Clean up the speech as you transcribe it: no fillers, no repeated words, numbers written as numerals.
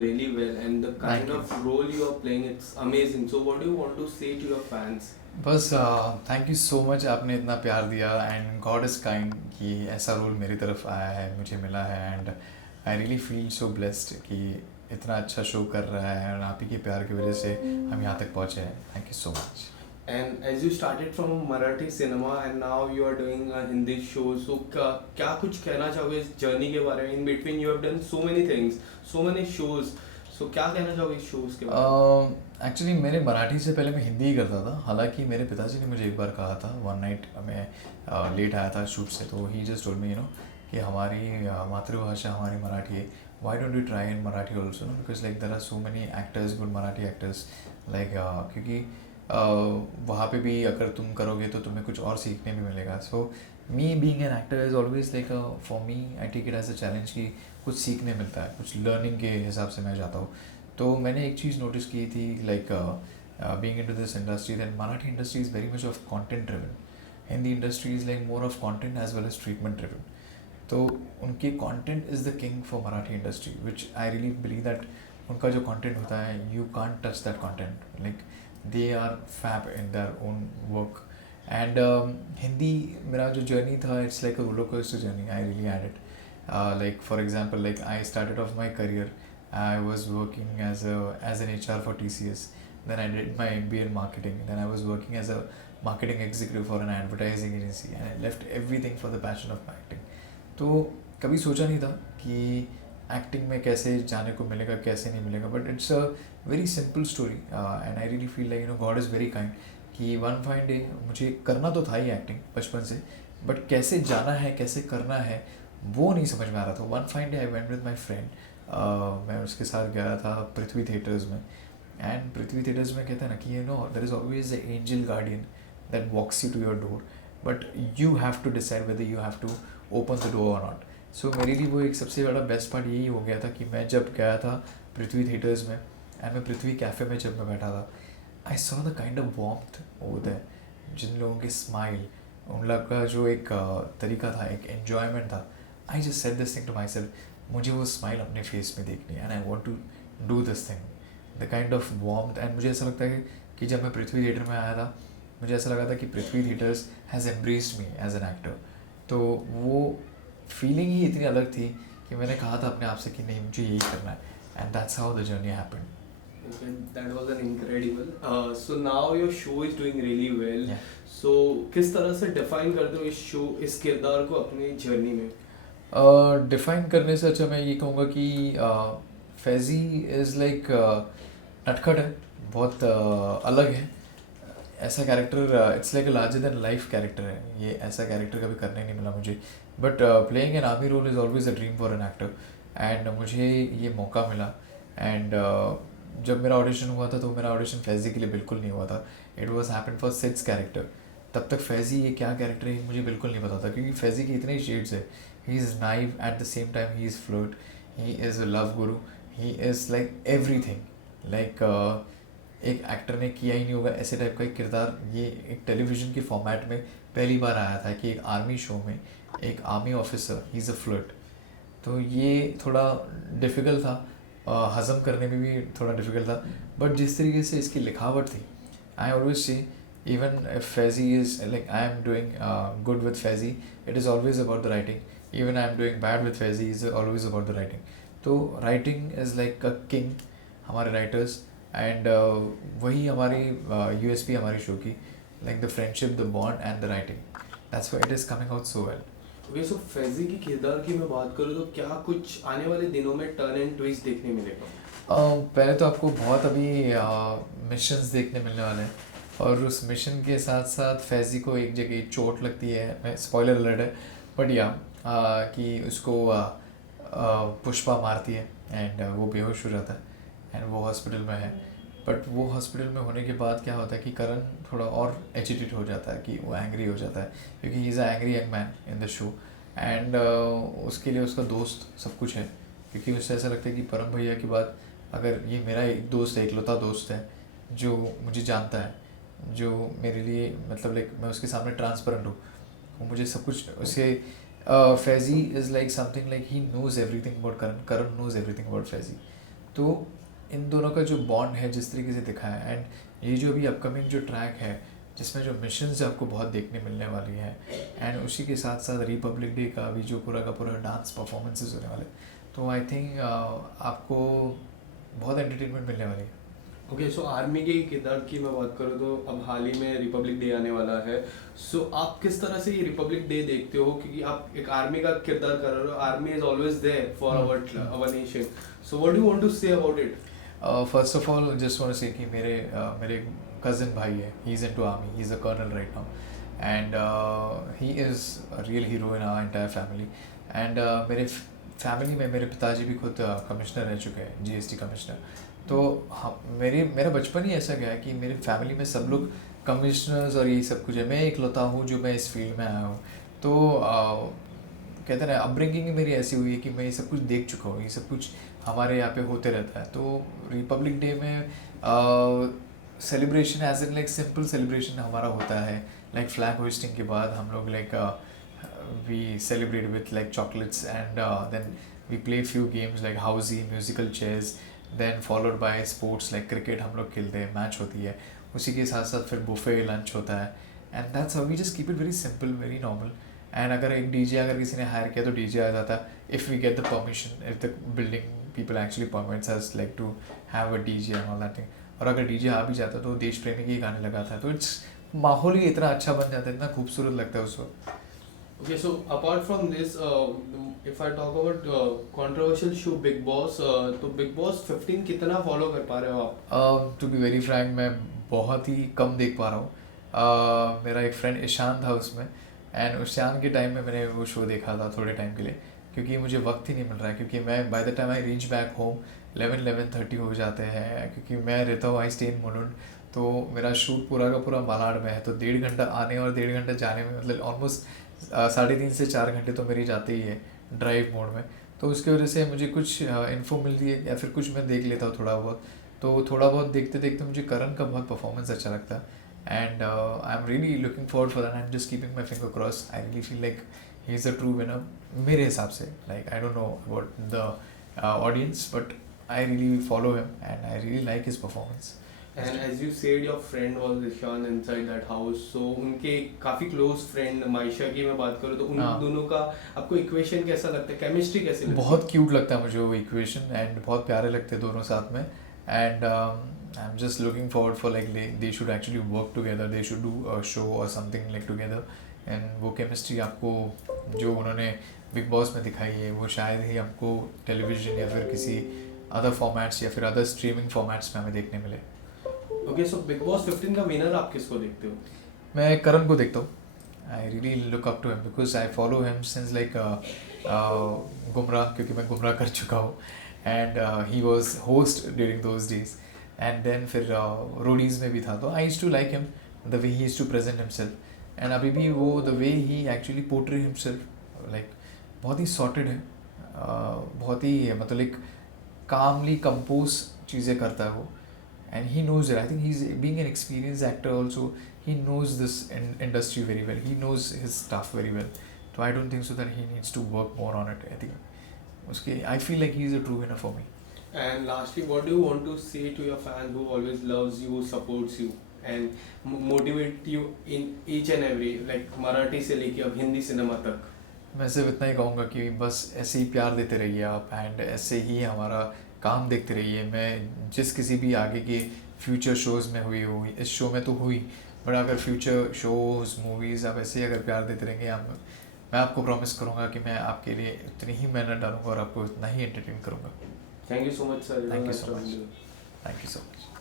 really well, and the kind Thank you. of role you are playing, it's amazing. So what do you want to say to your fans? बस thank you so much, आपने इतना प्यार दिया and God is kind कि ऐसा role मेरी तरफ आया है, मुझे मिला है and I really feel so blessed कि इतना अच्छा शो कर रहा है और आप ही के प्यार की वजह से हम यहाँ तक पहुँचे हैं. Thank you so much. And as you started from Marathi cinema and now you are doing a Hindi show, so क्या कुछ कहना चाहोगे इस जर्नी के बारे में? In between you have done so many things, so many shows. So क्या कहना चाहोगे इस shows के बारे में? एक्चुअली मैंने मराठी से पहले मैं हिंदी ही करता था. हालांकि मेरे पिताजी ने मुझे एक बार कहा था, वन नाइट मैं लेट आया था शूट से, तो ही जस्ट टोल्ड मी कि हमारी मातृभाषा हमारी मराठी है, why don't you try in Marathi also, because like there are so many actors, good Marathi actors, like क्योंकि वहाँ पे भी अगर तुम करोगे तो तुम्हें कुछ और सीखने भी मिलेगा. So me being an actor is always like for me, I take it as a challenge कि कुछ सीखने मिलता है, कुछ लर्निंग के हिसाब से मैं जाता हूँ. तो मैंने एक चीज़ नोटिस की थी, like being into this industry, that Marathi industry is very much of content driven. Hindi industry is like more of content as well as treatment driven. तो उनके content is the king for Marathi industry, which I really believe that उनका जो content होता है, you can't touch that content. Like they are fab in their own work. And Hindi मेरा जो journey था, it's like a roller coaster journey. I really had it. Like for example, like I started off my career, I was working as an HR for TCS. Then I did my MBA in marketing. Then I was working as a marketing executive for an advertising agency, and I left everything for the passion of acting. तो कभी सोचा नहीं था कि acting में कैसे जाने को मिलेगा, कैसे नहीं मिलेगा, but it's a very simple story. And I really feel like God is very kind कि वन फाइन डे मुझे करना तो था ही एक्टिंग बचपन से, बट कैसे जाना है, कैसे करना है, वो नहीं समझ में आ रहा था. One fine day I went with my friend. मैं उसके साथ गया था पृथ्वी थिएटर्स में. एंड पृथ्वी थिएटर्स में कहते हैं ना कि there is always a angel guardian that walks you to your door, but you have to decide whether you have to open the door और नॉट. सो मेरे लिए वो एक सबसे बड़ा बेस्ट पार्ट यही हो गया था कि मैं जब गया था पृथ्वी थिएटर्स में, एंड मैं पृथ्वी कैफ़े में जब मैं बैठा था, I saw the kind of warmth over there. जिन लोगों की स्माइल, उन लोग का जो एक तरीका था, एक एन्जॉयमेंट था. I just said this thing to myself, मुझे वो स्माइल अपने फेस में देखनी है, and I want to do this thing, the kind of warmth. एंड मुझे ऐसा लगता है कि जब मैं पृथ्वी थिएटर में आया था, मुझे ऐसा लगा था कि Prithvi theatres has embraced me as an actor. तो वो फीलिंग ही इतनी अलग थी कि मैंने कहा था अपने आप से कि नहीं, मुझे यही करना है. And that's how the journey happened. Okay, that was an incredible. So now your show is doing really well. Yeah. So किस तरह से define करते हो इस शो, इस किरदार को अपनी जर्नी में? डिफ़ाइन करने से अच्छा मैं ये कहूँगा कि फैज़ी इज़ लाइक नटखट है, बहुत अलग है. ऐसा character, it's like a larger than life character है. ये ऐसा कैरेक्टर कभी करने नहीं मिला मुझे. But playing an army role is always a dream for an actor, and मुझे ये मौका मिला. एंड जब मेरा ऑडिशन हुआ था, तो मेरा ऑडिशन फैज़ी के लिए बिल्कुल नहीं हुआ था. It was happen for seeds character. तब तक फैज़ी ये क्या कैरेक्टर है मुझे बिल्कुल नहीं पता था, क्योंकि फैज़ी के इतने शेड्स है. He is naive, at the same time he is flirt, he is a love guru, he is like everything. Like एक एक्टर ने किया ही नहीं होगा ऐसे टाइप का एक किरदार. ये एक टेलीविज़न के फॉर्मेट में पहली बार आया था कि एक आर्मी शो में एक army officer, he is a flirt. तो ये थोड़ा डिफ़िकल्ट था, हज़म करने में भी थोड़ा डिफ़िकल्ट था. बट जिस तरीके से इसकी लिखावट थी, I always see, even if Faizi is like I am doing good with Faizi, it is always about the writing. Even I am doing bad with Faizi, is always about the writing. तो writing is like a king हमारे writers, and वही हमारी USP हमारी show की, like the friendship, the bond and the writing. That's why it is coming out so well. Okay, so Faizi की किरदार की मैं बात करूँ तो क्या कुछ आने वाले दिनों में टर्न एंड ट्विस्ट देखने मिलेगा? पहले तो आपको बहुत अभी मिशंस देखने मिलने वाले हैं, और उस मिशन के साथ साथ फैज़ी को एक जगह चोट लगती है. स्पॉइलर अलर्ट है, बट या कि उसको पुष्पा मारती है, एंड वो बेहोश हो जाता है, एंड वो हॉस्पिटल में है. बट वो हॉस्पिटल में होने के बाद क्या होता है कि करण थोड़ा और एजिटेट हो जाता है, कि वो एंग्री हो जाता है, क्योंकि ही is a angry young man in the show. And उसके लिए उसका दोस्त सब कुछ है, क्योंकि उससे ऐसा लगता है कि परम भैया के बाद अगर ये मेरा एक दोस्त है, इकलौता दोस्त है जो मुझे जानता है, जो मेरे लिए मतलब लाइक मैं उसके सामने ट्रांसपेरेंट हूँ, वो मुझे सब कुछ उसके. Faizi is like something like he knows everything about Karan, Karan knows everything about Faizi. तो इन दोनों का जो बॉन्ड है जिस तरीके से दिखाया है, एंड ये जो अभी अपकमिंग जो ट्रैक है जिसमें जो मिशंस आपको बहुत देखने मिलने वाली है, एंड उसी के साथ साथ रिपब्लिक डे का भी जो पूरा का पूरा डांस परफॉर्मेंसेस होने वाले, तो आई थिंक आपको बहुत एंटरटेनमेंट मिलने वाली है। ओके, सो आर्मी के किरदार की मैं बात करूँ तो अब हाल ही में रिपब्लिक डे आने वाला है। सो आप किस तरह से ये रिपब्लिक डे देखते हो, क्योंकि आप एक आर्मी का किरदार कर रहे हो, army is always there for our nation, so what do you want to say about it? First of all just want to say कि मेरे कज़न भाई है, he is into army, he is a colonel right now, and he is a real hero in our entire family. And मेरे family में मेरे पिताजी भी खुद कमिश्नर रह चुके हैं, जीएसटी कमिश्नर। तो मेरा बचपन ही ऐसा गया है कि मेरी फैमिली में सब लोग कमिश्नर्स और यही सब कुछ है, मैं इकलौता हूँ जो मैं इस फील्ड में आया हूँ। तो कहते हैं ना, अपब्रिंगिंग मेरी ऐसी हुई है कि मैं ये सब कुछ देख चुका हूँ, ये सब कुछ हमारे यहाँ पे होते रहता है। तो रिपब्लिक डे में celebration as in like simple celebration हमारा होता है, लाइक फ्लैग होइस्टिंग के बाद हम लोग like we celebrate with like chocolates, and then we play few games like housie, musical chairs, then followed by sports like cricket हम लोग खेलते हैं, मैच होती है, उसी के साथ साथ फिर बुफे लंच होता है, and that's how we just keep it very simple, very normal. And अगर एक डीजे अगर किसी ने हायर किया तो डीजे आ जाता है, if we get the permission, if the building people actually permits us like to have a DJ and all that thing. और अगर डीजे आ भी जाता तो देश प्रेमी के ही गाने लगाता है, तो इट्स माहौल ही इतना अच्छा बन जाता है, इतना खूबसूरत लगता है उस वक्त। Okay, so apart from this, if I talk about controversial show Big Boss, तो Big Boss 15 कितना फॉलो कर पा रहे हो आप? टू बी वेरी फ्रैंक मैं बहुत ही कम देख पा रहा हूँ। मेरा एक फ्रेंड ईशान था उसमें, एंड ईशान के टाइम में मैंने वो शो देखा था थोड़े टाइम के लिए, क्योंकि मुझे वक्त ही नहीं मिल रहा है, क्योंकि मैं by the time I reach back home 11-11:30 हो जाते हैं, क्योंकि मैं रहता हूँ आई स्टे इन मुलुंड, तो मेरा शूट पूरा का पूरा मालाड में है, तो 1.5 घंटा आने और 1.5 घंटा जाने में, मतलब ऑलमोस्ट 3.5 से 4 घंटे तो मेरी जाते ही है ड्राइव मोड में। तो उसकी वजह से मुझे कुछ इन्फो मिलती है या फिर कुछ मैं देख लेता हूँ थोड़ा बहुत, तो थोड़ा बहुत देखते देखते मुझे करण का बहुत परफॉर्मेंस अच्छा लगता है, and I am really looking forward for that, I am just keeping my finger cross, I really feel like he is a true winner मेरे हिसाब से। Like I don't know about the audience, but I really follow him and I really like his performance. And as you said, your friend was Ishan inside that house, so उनके काफ़ी close friend Maysha की मैं बात करूँ तो उन हाँ। दोनों का आपको इक्वेशन कैसा लगता है, केमिस्ट्री कैसी लगती है? बहुत क्यूट लगता है मुझे वो इक्वेशन, एंड बहुत प्यारे लगते हैं दोनों साथ में, and I am just looking forward for like they should actually work together, they should do a show और समथिंग लाइक टुगेदर, एंड वो केमिस्ट्री आपको जो उन्होंने बिग बॉस में दिखाई है वो शायद ही हमको टेलीविजन या फिर किसी अदर फॉर्मेट्स या फिर अदर स्ट्रीमिंग फॉर्मेट्स में हमें देखने मिले। ओके, सो बिग बॉस 15 का विनर आप किसको देखते हो? मैं करण को देखता हूँ, I really look up to him because I follow him since like Gumrah, क्योंकि मैं गुमराह कर चुका हूँ, and he was host during those days, and then फिर रोडीज़ में भी था, तो I used to like him the way he used to present himself, and अभी भी वो the way he actually portray himself like बहुत ही सॉर्टेड है, बहुत ही मतलब लाइक कामली कंपोज चीज़ें करता है वो, and he knows it. I think he's being an experienced actor also, he knows this industry very well, he knows his stuff very well, so I don't think so that he needs to work more on it. I think uske I feel like he's a true winner for me. And lastly, what do you want to say to your fans who always loves you, supports you and motivate you in each and every, like Marathi से लेके अब Hindi cinema तक? मैं सिर्फ इतना ही कहूँगा कि बस ऐसे ही प्यार देते रहिए आप, एंड ऐसे ही हमारा काम देखते रहिए। मैं जिस किसी भी आगे के फ्यूचर शोज़ में हुई इस शो में तो हुई, बट अगर फ्यूचर शोज़ मूवीज़ आप ऐसे ही अगर प्यार देते रहेंगे, मैं आपको प्रॉमिस करूँगा कि मैं आपके लिए उतनी ही मेहनत डालूँगा और आपको उतना ही एंटरटेन करूँगा। Thank you so much sir. Thank you so much. Thank you so much.